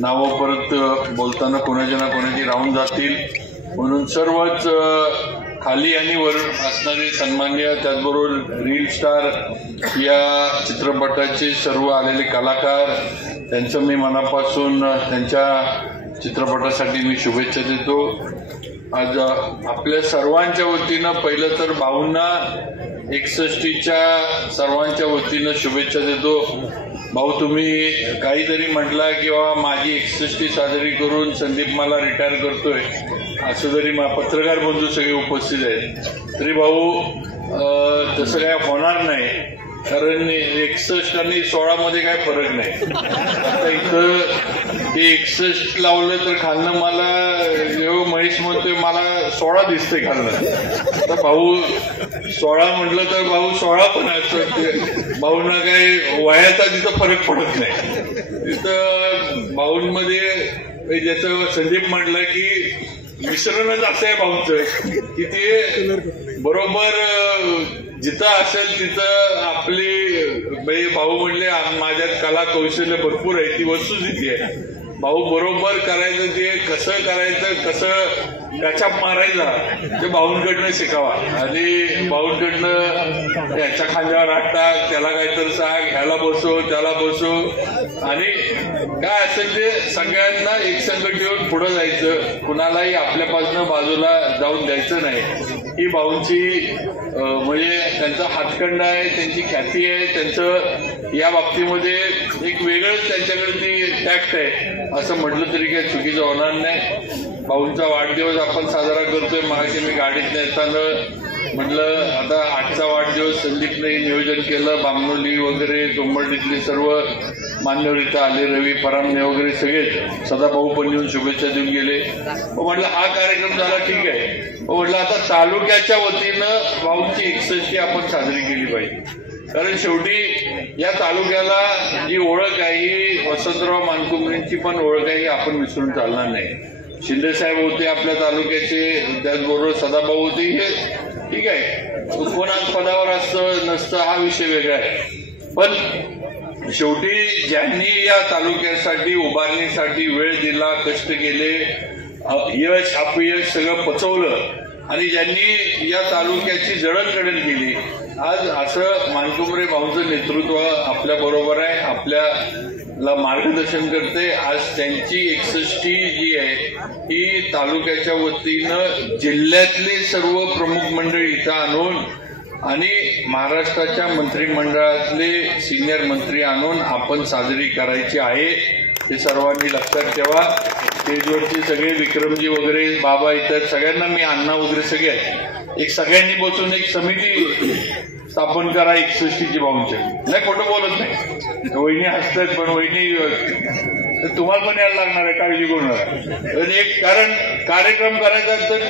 नावं परत बोलताना कोणाच्या ना कोणाची राहून जातील, म्हणून सर्वच खाली आणि वर असणारे सन्मान्य, त्याचबरोबर रील स्टार या चित्रपटाचे सर्व आलेले कलाकार, त्यांचं मी मनापासून त्यांच्या चित्रपटासाठी मी शुभेच्छा देतो। आज आपल्या सर्वांच्या वतीनं पहिलं तर भाऊंना 61च्या सर्वांच्या वतीनं शुभेच्छा देतो। भाऊ, तुम्ही काहीतरी म्हटला किंवा माझी 61 साजरी करून संदीप मला रिटायर करतोय असं जरी पत्रकार बंधू सगळे उपस्थित आहेत तरी भाऊ तसं काय होणार नाही, कारण 61 आणि 16 मध्ये काय फरक नाही। आता इथं ते 61 लावलं तर खालनं मला महेश म्हणतोय मला 16 दिसते खालनं, तर भाऊ 16 म्हटलं तर भाऊ 16 पण असं भाऊंना काही वयाचा तिथं फरक पडत नाही। तिथं भाऊंमध्ये ज्याचं संदीप म्हटलं की मिश्रणच असं आहे भाऊंचं की ते बरोबर जिथं असेल तिथं आपली भाऊ म्हणले माझ्यात कला कौशल्य भरपूर आहे, ती वस्तुस्थिती आहे। भाऊ बरोबर करायचं, ते कसं करायचं, कसं गॅचअप मारायचा ते भाऊंकडनं शिकावा आणि भाऊंकडनं याच्या खांद्यावर हात टाक, त्याला काहीतरी सांग, ह्याला बसव, त्याला बसव आणि काय असेल ते सगळ्यांना एक संकट येऊन पुढे जायचं, कुणालाही आपल्यापासून बाजूला जाऊन द्यायचं नाही। ही भाऊंची म्हणजे त्यांचा हातखंडा आहे, त्यांची ख्याती आहे, त्यांचं या बाबतीमध्ये एक वेगळंच त्यांच्याकडे ती टॅक्ट आहे असं म्हटलं तरी काही चुकीचं होणार नाही। भाऊंचा वाढदिवस आपण साजरा करतोय। मागे मी गाडीत नेताना म्हटलं आता आजचा वाढदिवस संदीपने नियोजन केलं, बामनोली वगैरे चोंबर्डीतले सर्व मान्यवर इथं आले, रवी परामने वगैरे सगळेच, सदाभाऊ पण येऊन शुभेच्छा देऊन गेले। म्हटलं हा कार्यक्रम झाला ठीक आहे, म्हटलं आता तालुक्याच्या वतीनं भाऊंची 61 आपण साजरी केली पाहिजे, कारण शेवटी या तालुक्याला जी ओळख आहे ही वसंतराव मानकुमरेंची पण ओळख आहे, आपण विसरून चालणार नाही। शिंदे साहेब होते आपल्या तालुक्याचे, त्याचबरोबर सदाभाऊ होते, हे ठीक आहे, कोण आज पदावर असतं नसतं हा विषय वेगळा आहे, पण शेवटी ज्यांनी या तालुक्यासाठी उभारणीसाठी वेळ दिला, कष्ट केले, यश अपयश सगळं पचवलं आणि ज्यांनी या तालुक्याची जडणघडण केली, आज असं मानकुमरे भाऊंचं नेतृत्व आपल्या बरोबर आहे, आपल्याला मार्गदर्शन करते। आज त्यांची 61 जी आहे ही तालुक्याच्या वतीनं जिल्ह्यातले सर्व प्रमुख मंडळी इथं आणून आणि महाराष्ट्राच्या मंत्रिमंडळातले सिनियर मंत्री आणून आपण साजरी करायची आहे, हे सर्वांनी लक्षात ठेवा। स्टेजवरचे सगळे विक्रमजी वगैरे बाबा इतर सगळ्यांना मी अण्णा वगैरे सगळे आहेत, एक सगळ्यांनी बसून एक समिती स्थापन करा 61ची भाऊंची, नाही खोटं बोलत नाही, वहिनी हसतात पण वहिनी तुम्हाला पण यायला लागणार आहे, काळजी करू नका। एक कारण कार्यक्रम करायचा तर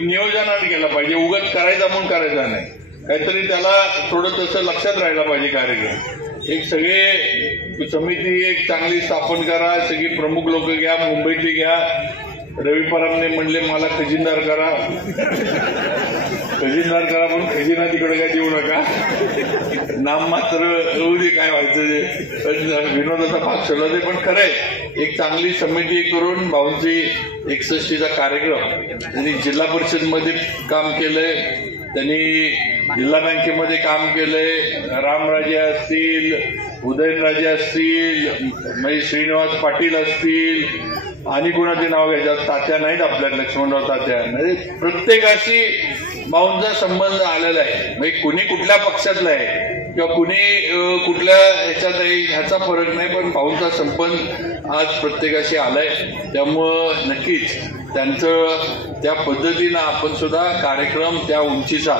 नियोजनाने केला पाहिजे, उगाच करायचा म्हणून करायचा नाही, काहीतरी त्याला थोडं तसं लक्षात राहायला पाहिजे कार्यक्रम। एक सगळे समिती एक चांगली स्थापन करा, सगळी प्रमुख लोक घ्या, मुंबईतली घ्या, रवी परामने म्हणले मला खजिनदार करा, खजिनदार करा पण खजिना तिकडे काय देऊ नका, नाम मात्र होऊ दे काय व्हायचं ते, विनोदाचा भाग ठेवला ते, पण खरंय एक चांगली समिती करून भाऊंची 61चा कार्यक्रम, त्यांनी जिल्हा परिषद मध्ये काम केलंय, त्यांनी जिल्हा बँकेमध्ये काम केलंय, रामराजे असतील, उदयनराजे असतील, श्रीनिवास पाटील असतील आणि कोणाचे नाव घ्यायचं, तात्या नाहीत आपल्यात, लक्ष्मणराव तात्या, म्हणजे प्रत्येकाशी भाऊंचा संबंध आलेला आहे, म्हणजे कुणी कुठल्या पक्षातला आहे किंवा कुणी कुठल्या ह्याच्यात आहे ह्याचा फरक नाही, पण भाऊंचा संबंध आज प्रत्येकाशी आलाय। त्यामुळं नक्कीच त्यांचं त्या पद्धतीनं आपण सुद्धा कार्यक्रम त्या उंचीचा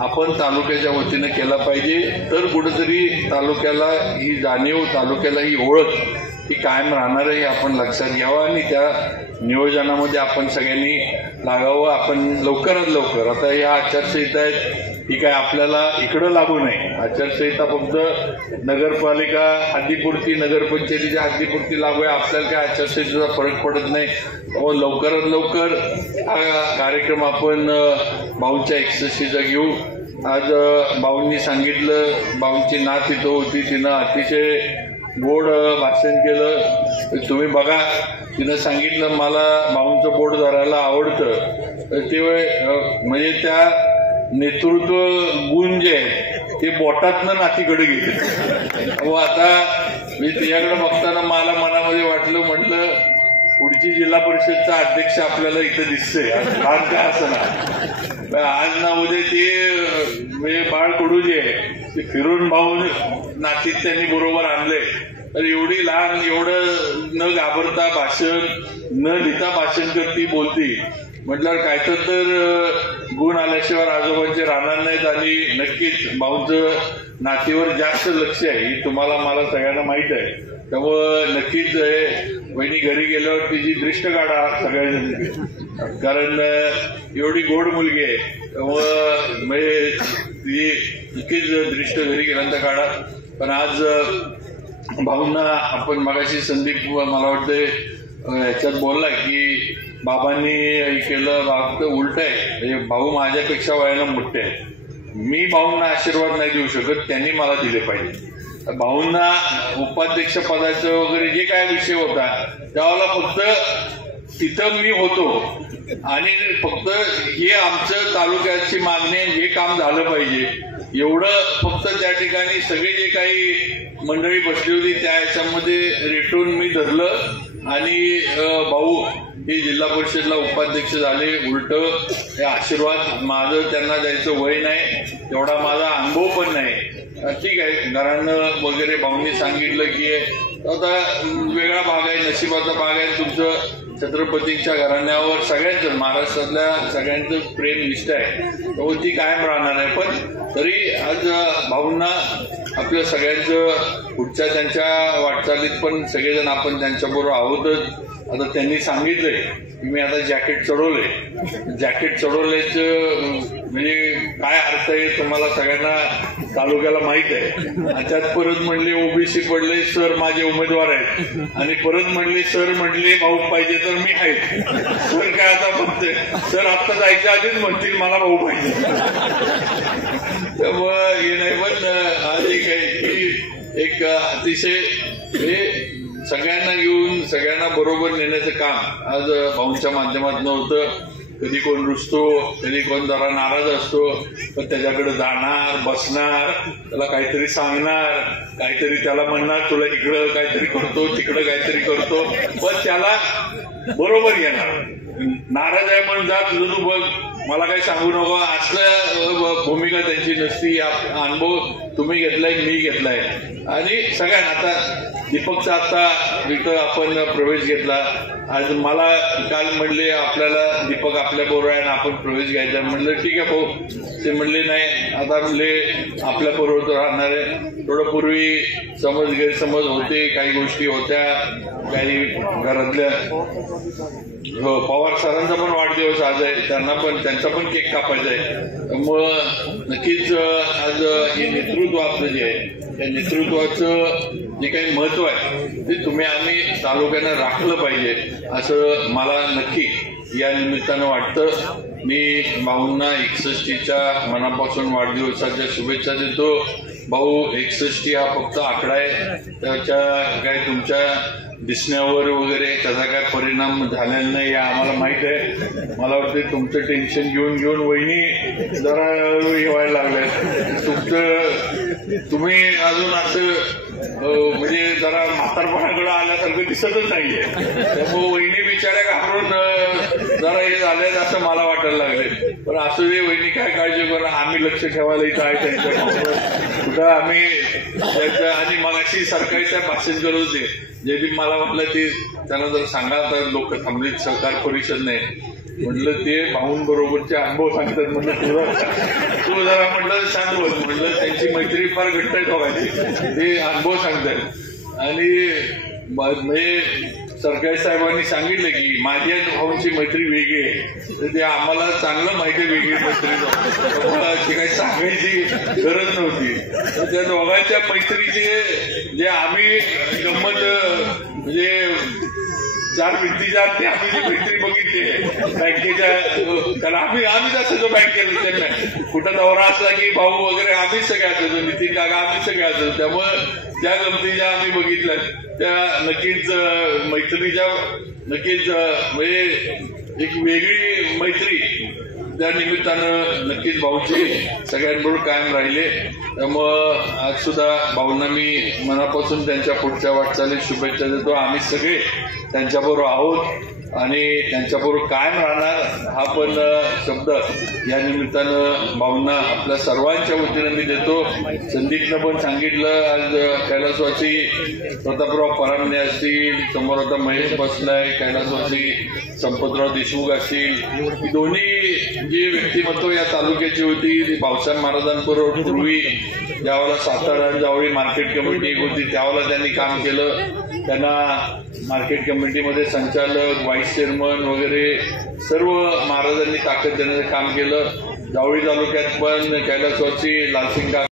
आपण तालुक्याच्या वतीनं केला पाहिजे, तर कुठेतरी तालुक्याला ही जाणीव, तालुक्याला ही ओळख ही कायम राहणार आहे, आपण लक्षात घ्यावं आणि त्या नियोजनामध्ये आपण सगळ्यांनी लागावं। आपण लवकरात लवकर, आता या आचारसंहिता आहेत ही काय आपल्याला इकडं लागू नये, आचारसंहिता फक्त नगरपालिका हद्दीपुरती, नगरपंचायतीच्या हद्दीपुरती लागू आहे, आपल्याला काय आचारसंहितेचा फरक पडत नाही। लवकरात लवकर हा कार्यक्रम आपण भाऊंच्या 61चा घेऊ। आज भाऊंनी सांगितलं, भाऊंची नात इथं होती, तिनं अतिशय गोड भाषण केलं. तुम्ही बघा, तिनं सांगितलं मला भाऊंचं बोट धरायला आवडतं. ते म्हणजे त्या नेतृत्व गुण जे आहे ते बोटातनं नातीकडे गेले. व आता मी तिच्याकडे बघताना मला मनामध्ये वाटलं, म्हटलं पुढची जिल्हा परिषदचा अध्यक्ष आपल्याला इथं दिसतंय. आज काय असं ना, आज ना उद्या ते म्हणजे बाळ कडू जे आहे ते फिरून भाऊ नातीत त्यांनी बरोबर आणले. तर एवढी लहान, एवढं न घाबरता भाषण, न लिहिता भाषण करती, बोलती म्हटल्यावर काय तर गुण आल्याशिवाय आजोबांचे राहणार नाहीत. आणि नक्कीच भाऊंचं नातीवर जास्त लक्ष आहे ही तुम्हाला मला सगळ्यांना माहित आहे. त्यामुळं नक्कीच वहिनी घरी गेल्यावर तिची दृष्ट काढा सगळ्यांनी, कारण एवढी गोड मुलगी आहे. त्यामुळं म्हणजे ती नक्कीच दृष्ट घरी गेल्यानंतर काढा. पण आज भाऊंना आपण मगाशी संदीप मला वाटतं ह्याच्यात बोलला की बाबांनी केलं, बाबा उलट आहे. म्हणजे भाऊ माझ्यापेक्षा वयाला मोठे आहे. मी भाऊंना आशीर्वाद नाही देऊ शकत, त्यांनी मला दिले पाहिजे. भाऊंना उपाध्यक्ष पदाचं वगैरे जे काय विषय होता त्यावेळेला फक्त तिथं मी होतो आणि फक्त हे आमचं तालुक्याची मागणी आहे, हे काम झालं पाहिजे एवढं फक्त त्या ठिकाणी सगळे जे काही मंडळी बसली होती त्या ह्याच्यामध्ये रेटून मी धरलं. आणि भाऊ हे जिल्हा परिषदला उपाध्यक्ष झाले. उलट हे आशीर्वाद माझं त्यांना द्यायचं वय नाही, तेवढा माझा अनुभव पण नाही. ठीक आहे, घरानं वगैरे भाऊंनी सांगितलं की आता वेगळा भाग आहे, नशिबाचा भाग आहे तुमचं. छत्रपतींच्या घराण्यावर सगळ्यांचं, महाराष्ट्रातल्या सगळ्यांचं प्रेम निष्ठा आहे, तो ती कायम राहणार आहे. पण तरी आज भाऊंना आपल्या सगळ्यांचं पुढच्या त्यांच्या वाटचालीत पण सगळेजण आपण त्यांच्याबरोबर आहोतच. आता त्यांनी सांगितलंय की मी आता जॅकेट चढवलंय. जॅकेट चढवल्याचं म्हणजे काय अर्थ आहे तुम्हाला सगळ्यांना तालुक्याला माहित आहे. त्यात परत म्हणले ओबीसी पडले, सर माझे उमेदवार आहेत. आणि परत म्हणले सर म्हटले भाऊ पाहिजे तर मी आहे. सर काय आता बघते, सर आता जायच्या आधीच म्हणतील मला भाऊ पाहिजे. त्यामुळं हे नाही. पण आज एक आहे की एक अतिशय हे सगळ्यांना घेऊन सगळ्यांना बरोबर नेण्याचं काम आज भाऊंच्या माध्यमातून होतं. कधी कोण रुसतो, कधी कोण जरा नाराज असतो, पण त्याच्याकडे जाणार, बसणार, त्याला काहीतरी सांगणार, काहीतरी त्याला म्हणणार तुला इकडं काहीतरी करतो, तिकडं काहीतरी करतो, पण त्याला बरोबर येणार. नाराज आहे म्हणून जा तुझं तू बघ, मला काही सांगू नको, असलं भूमिका त्यांची नसती. अनुभव तुम्ही घेतलाय, मी घेतलाय. आणि सगळ्यांना आता दीपकचा आता इथं आपण प्रवेश घेतला. आज मला काल म्हणले आपल्याला दीपक आपल्या बरोबर आहे ना आपण प्रवेश घ्यायचा. म्हणलं ठीक आहे भाऊ. ते म्हणले नाही आता म्हणले आपल्या बरोबर राहणार आहे. थोडं पूर्वी समज गैरसमज होते, काही गोष्टी होत्या, काही घरातल्या. हो, पवार सरांचा पण वाढदिवस आज आहे, त्यांना पण त्यांचा पण केक कापायचा आहे. त्यामुळं नक्कीच आज हे नेतृत्व आपलं जे आहे त्या नेतृत्वाचं जे काही महत्व आहे ते तुम्ही आम्ही तालुक्यानं राखलं पाहिजे असं मला नक्की या निमित्तानं वाटतं. मी भाऊंना 61च्या मनापासून वाढदिवसाच्या शुभेच्छा देतो. भाऊ 61 हा फक्त आकडा आहे, त्याच्या काय तुमच्या दिसण्यावर वगैरे त्याचा काय परिणाम झालेला नाही आम्हाला माहित आहे. मला वाटतं तुमचं टेन्शन घेऊन घेऊन वहिनी जरा हे व्हायला लागलंय. तुम्ही अजून असं म्हणजे जरा म्हातारपणाकडे आल्यासारखं दिसतच नाहीये. त्यामुळे वहिनी बिचाऱ्या घाबरून जरा हे झालंय असं मला वाटायला लागले. पण असू दे वहिनी, काय काळजी करा, आम्ही लक्ष ठेवायला इथं आहे त्यांच्या कुठं आम्ही त्याच्या. आणि मगाशी सरकारच्या भाषण करत होते, जयदीप मला म्हटलं ते त्यांना जर सांगा तर लोक थांबलीत सहकार परिषद नाही. म्हटलं ते भाऊंबरोबरचे अनुभव सांगतात. म्हटलं तू जरा म्हटलं सांग बोल. म्हटलं त्यांची मैत्री फार घट्ट आहे दोघांची, ते अनुभव सांगतात. आणि म्हणजे सरकारी साहेबांनी सांगितलं की माझ्या भाऊंची मैत्री वेगळी आहे, तर ते आम्हाला चांगलं माहिती आहे वेगळी मैत्री. मला ती काही सांगायची गरज नव्हती. तर त्या दोघांच्या मैत्रीचे जे आम्ही गंमत म्हणजे 4 भिंतीच्या आत आम्ही जी मैत्री बघितली बँकेच्या, कारण आम्ही असायचो बँकेला, त्यांना कुठं दौरा असला की भाऊ वगैरे आम्ही सगळे असायचो, नितीन काका आम्ही सगळे असायचो. त्यामुळे त्या गमतीच्या आम्ही बघितल्या त्या नक्कीच मैत्रिणीच्या नक्कीच म्हणजे एक वेगळी मैत्री त्या निमित्तानं नक्कीच भाऊची सगळ्यांबरोबर कायम राहिले. त्यामुळं आज सुद्धा भाऊंना मी मनापासून त्यांच्या पुढच्या वाटचालीत शुभेच्छा देतो. आम्ही सगळे त्यांच्याबरोबर आहोत आणि त्यांच्याबरोबर कायम राहणार हा पण शब्द या निमित्तानं भाऊंना आपल्या सर्वांच्या वतीनं मी देतो. संदीपनं पण सांगितलं, आज कैलासवासी प्रतापराव परांगणे असतील, समोर आता महेश बसलाय, कैलासवासी संपतराव देशमुख असतील, ही दोन्ही जी व्यक्तिमत्व या तालुक्याची होती ती भाऊसाहेब महाराजांबरोबर पूर्वी ज्यावेळेला सातारा जावळी मार्केट कमिटी होती त्यावेळेला त्यांनी काम केलं. त्यांना मार्केट कमिटीमध्ये संचालक, व्हाईस चेअरमन वगैरे सर्व महाराजांनी ताकद देण्याचं काम केलं. जावळी तालुक्यात पण कैलासवासी लालसिंग